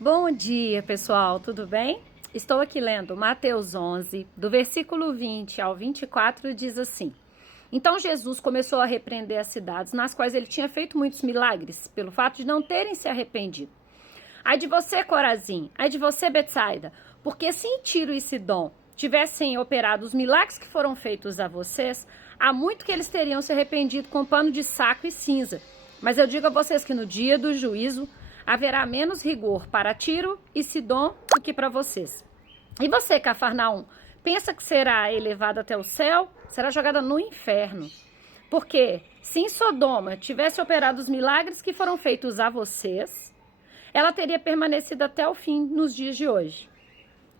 Bom dia, pessoal, tudo bem? Estou aqui lendo Mateus 11, do versículo 20 ao 24, diz assim: Então Jesus começou a repreender as cidades nas quais ele tinha feito muitos milagres, pelo fato de não terem se arrependido. Ai de você, Corazim, ai de você, Betsaida, porque se em Tiro e Sidom tivessem operado os milagres que foram feitos a vocês, há muito que eles teriam se arrependido com pano de saco e cinza. Mas eu digo a vocês que no dia do juízo haverá menos rigor para Tiro e Sidom do que para vocês. E você, Cafarnaum, pensa que será elevada até o céu? Será jogada no inferno. Porque se em Sodoma tivesse operado os milagres que foram feitos a vocês, ela teria permanecido até o fim nos dias de hoje.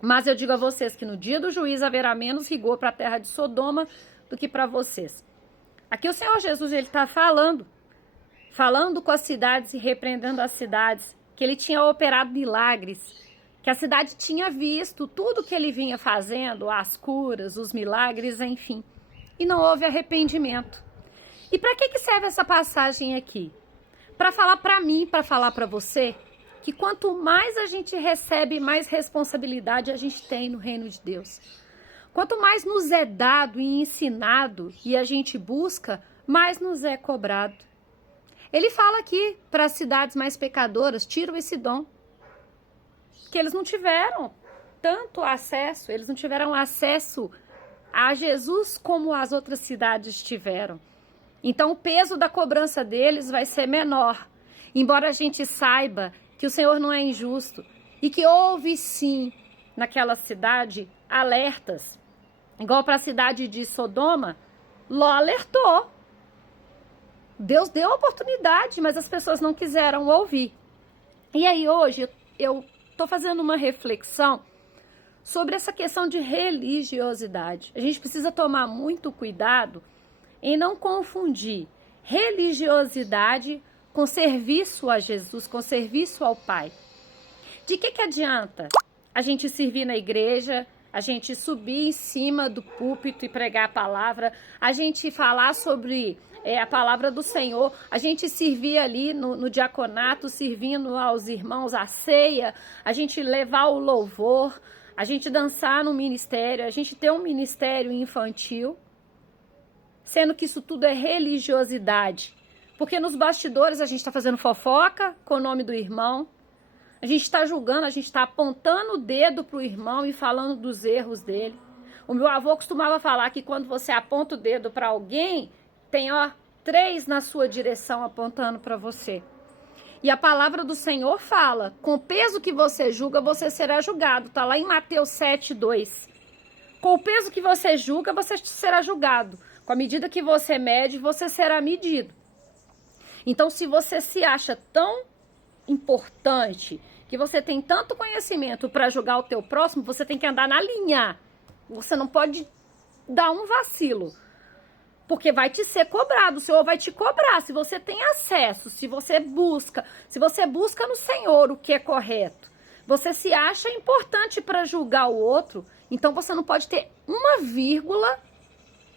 Mas eu digo a vocês que no dia do juízo haverá menos rigor para a terra de Sodoma do que para vocês. Aqui o Senhor Jesus está falando com as cidades e repreendendo as cidades, que ele tinha operado milagres, que a cidade tinha visto tudo que ele vinha fazendo, as curas, os milagres, enfim, e não houve arrependimento. E para que serve essa passagem aqui? Para falar para mim, para falar para você, que quanto mais a gente recebe, mais responsabilidade a gente tem no reino de Deus. Quanto mais nos é dado e ensinado e a gente busca, mais nos é cobrado. Ele fala aqui para as cidades mais pecadoras, Tiro e Sidom, que eles não tiveram tanto acesso, eles não tiveram acesso a Jesus como as outras cidades tiveram. Então o peso da cobrança deles vai ser menor, embora a gente saiba que o Senhor não é injusto e que houve sim naquela cidade alertas, igual para a cidade de Sodoma, Ló alertou. Deus deu a oportunidade, mas as pessoas não quiseram ouvir. E aí hoje eu estou fazendo uma reflexão sobre essa questão de religiosidade. A gente precisa tomar muito cuidado em não confundir religiosidade com serviço a Jesus, com serviço ao Pai. De que adianta a gente servir na igreja, a gente subir em cima do púlpito e pregar a palavra, a gente falar sobre a palavra do Senhor, a gente servir ali no diaconato, servindo aos irmãos a ceia, a gente levar o louvor, a gente dançar no ministério, a gente ter um ministério infantil, sendo que isso tudo é religiosidade. Porque nos bastidores a gente está fazendo fofoca com o nome do irmão, a gente está julgando, a gente está apontando o dedo para o irmão e falando dos erros dele. O meu avô costumava falar que quando você aponta o dedo para alguém, tem 3 na sua direção apontando para você. E a palavra do Senhor fala, com o peso que você julga, você será julgado. Está lá em Mateus 7:2. Com o peso que você julga, você será julgado. Com a medida que você mede, você será medido. Então, se você se acha tão importante, que você tem tanto conhecimento para julgar o teu próximo, você tem que andar na linha. Você não pode dar um vacilo, porque vai te ser cobrado, o Senhor vai te cobrar. Se você tem acesso, se você busca no Senhor o que é correto, você se acha importante para julgar o outro, então você não pode ter uma vírgula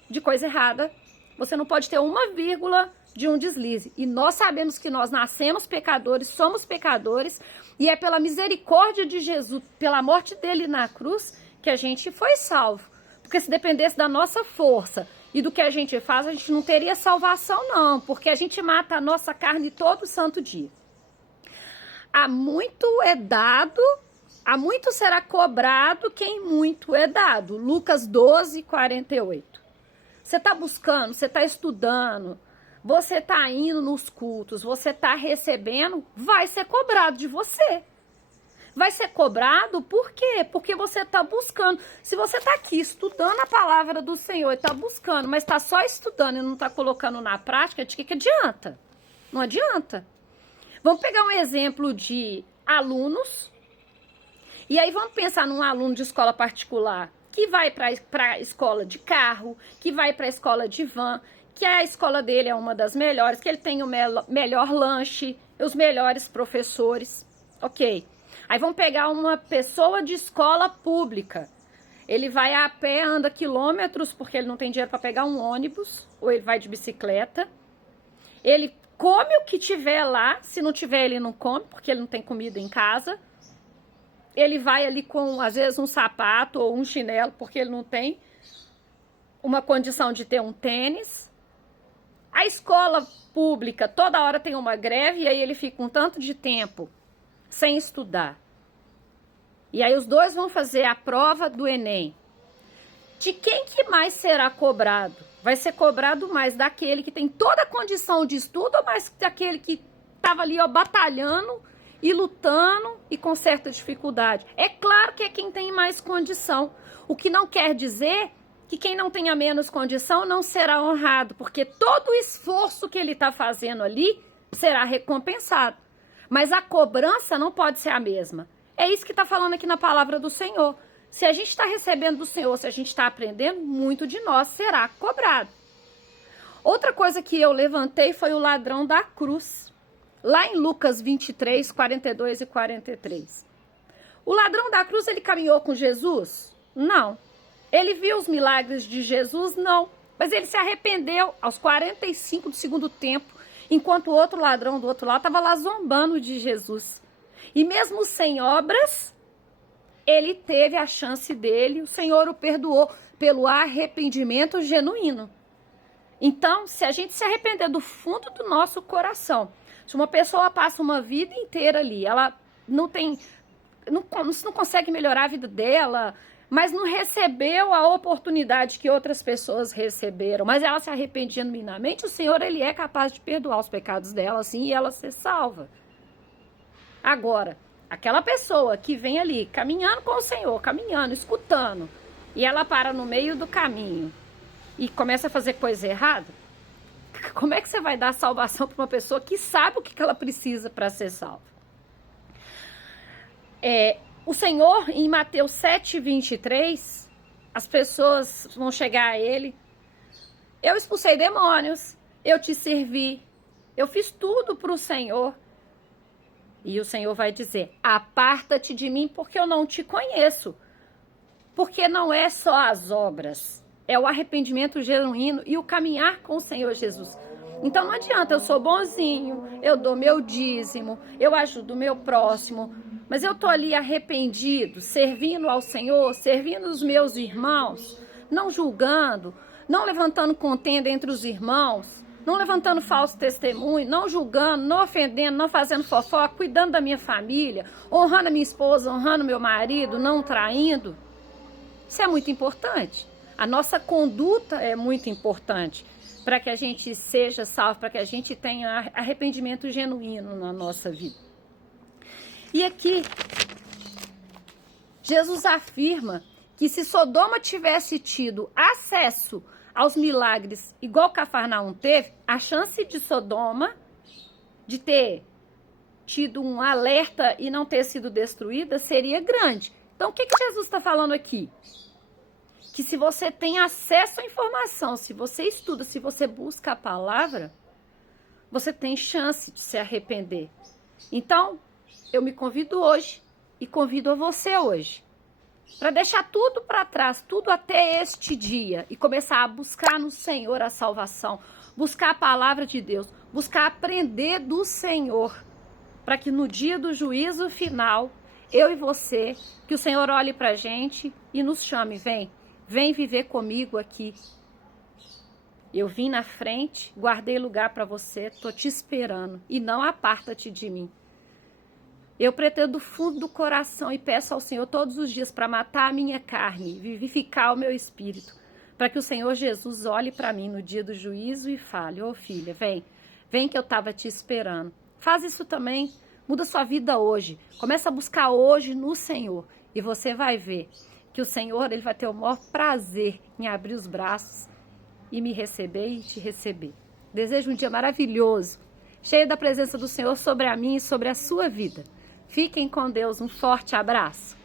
de coisa errada, você não pode ter uma vírgula de um deslize. E nós sabemos que nós nascemos pecadores, somos pecadores, e é pela misericórdia de Jesus, pela morte dele na cruz, que a gente foi salvo. Porque se dependesse da nossa força e do que a gente faz, a gente não teria salvação não, porque a gente mata a nossa carne todo santo dia. Há muito é dado, há muito será cobrado quem muito é dado. Lucas 12:48. Você está buscando, você está estudando, você está indo nos cultos, você está recebendo, vai ser cobrado de você. Vai ser cobrado por quê? Porque você está buscando. Se você está aqui estudando a palavra do Senhor e está buscando, mas está só estudando e não está colocando na prática, de que adianta? Não adianta. Vamos pegar um exemplo de alunos, e aí vamos pensar num aluno de escola particular que vai para a escola de carro, que vai para a escola de van, que a escola dele é uma das melhores, que ele tem o melhor lanche, os melhores professores, ok. Aí vamos pegar uma pessoa de escola pública, ele vai a pé, anda quilômetros, porque ele não tem dinheiro para pegar um ônibus, ou ele vai de bicicleta, ele come o que tiver lá, se não tiver ele não come, porque ele não tem comida em casa, ele vai ali com, às vezes, um sapato ou um chinelo, porque ele não tem uma condição de ter um tênis. A escola pública, toda hora tem uma greve, e aí ele fica um tanto de tempo sem estudar. E aí os dois vão fazer a prova do Enem. De quem que mais será cobrado? Vai ser cobrado mais daquele que tem toda a condição de estudo ou mais daquele que estava ali, ó, batalhando e lutando e com certa dificuldade? É claro que é quem tem mais condição. O que não quer dizer que quem não tenha menos condição não será honrado, porque todo o esforço que ele está fazendo ali será recompensado. Mas a cobrança não pode ser a mesma. É isso que está falando aqui na palavra do Senhor. Se a gente está recebendo do Senhor, se a gente está aprendendo, muito de nós será cobrado. Outra coisa que eu levantei foi o ladrão da cruz. Lá em Lucas 23, 42 e 43. O ladrão da cruz, ele caminhou com Jesus? Não. Ele viu os milagres de Jesus? Não. Mas ele se arrependeu aos 45 do segundo tempo, enquanto o outro ladrão do outro lado estava lá zombando de Jesus. E mesmo sem obras, ele teve a chance dele, o Senhor o perdoou pelo arrependimento genuíno. Então, se a gente se arrepender do fundo do nosso coração, se uma pessoa passa uma vida inteira ali, ela não consegue melhorar a vida dela, mas não recebeu a oportunidade que outras pessoas receberam, mas ela se arrepende genuinamente, o Senhor, ele é capaz de perdoar os pecados dela, assim, e ela ser salva. Agora, aquela pessoa que vem ali, caminhando com o Senhor, caminhando, escutando, e ela para no meio do caminho e começa a fazer coisa errada, como é que você vai dar salvação para uma pessoa que sabe o que ela precisa para ser salva? O Senhor, em Mateus 7:23, as pessoas vão chegar a ele: eu expulsei demônios, eu te servi, eu fiz tudo para o Senhor. E o Senhor vai dizer: aparta-te de mim, porque eu não te conheço. Porque não é só as obras, é o arrependimento genuíno e o caminhar com o Senhor Jesus. Então não adianta, eu sou bonzinho, eu dou meu dízimo, eu ajudo o meu próximo, mas eu tô ali arrependido, servindo ao Senhor, servindo os meus irmãos, não julgando, não levantando contenda entre os irmãos, não levantando falso testemunho, não julgando, não ofendendo, não fazendo fofoca, cuidando da minha família, honrando a minha esposa, honrando meu marido, não traindo. Isso é muito importante. A nossa conduta é muito importante para que a gente seja salvo, para que a gente tenha arrependimento genuíno na nossa vida. E aqui, Jesus afirma que se Sodoma tivesse tido acesso aos milagres igual Cafarnaum teve, a chance de Sodoma de ter tido um alerta e não ter sido destruída seria grande. Então, o que Jesus está falando aqui? Que se você tem acesso à informação, se você estuda, se você busca a palavra, você tem chance de se arrepender. Então, eu me convido hoje e convido a você hoje para deixar tudo para trás, tudo até este dia, e começar a buscar no Senhor a salvação, buscar a palavra de Deus, buscar aprender do Senhor, para que no dia do juízo final, eu e você, que o Senhor olhe para a gente e nos chame: vem viver comigo aqui. Eu vim na frente, guardei lugar para você, tô te esperando, e não aparta-te de mim. Eu pretendo do fundo do coração e peço ao Senhor todos os dias para matar a minha carne, vivificar o meu espírito, para que o Senhor Jesus olhe para mim no dia do juízo e fale: ô filha, vem que eu estava te esperando. Faz isso também, muda sua vida hoje, começa a buscar hoje no Senhor, e você vai ver que o Senhor, ele vai ter o maior prazer em abrir os braços e me receber e te receber. Desejo um dia maravilhoso, cheio da presença do Senhor sobre a minha e sobre a sua vida. Fiquem com Deus, um forte abraço.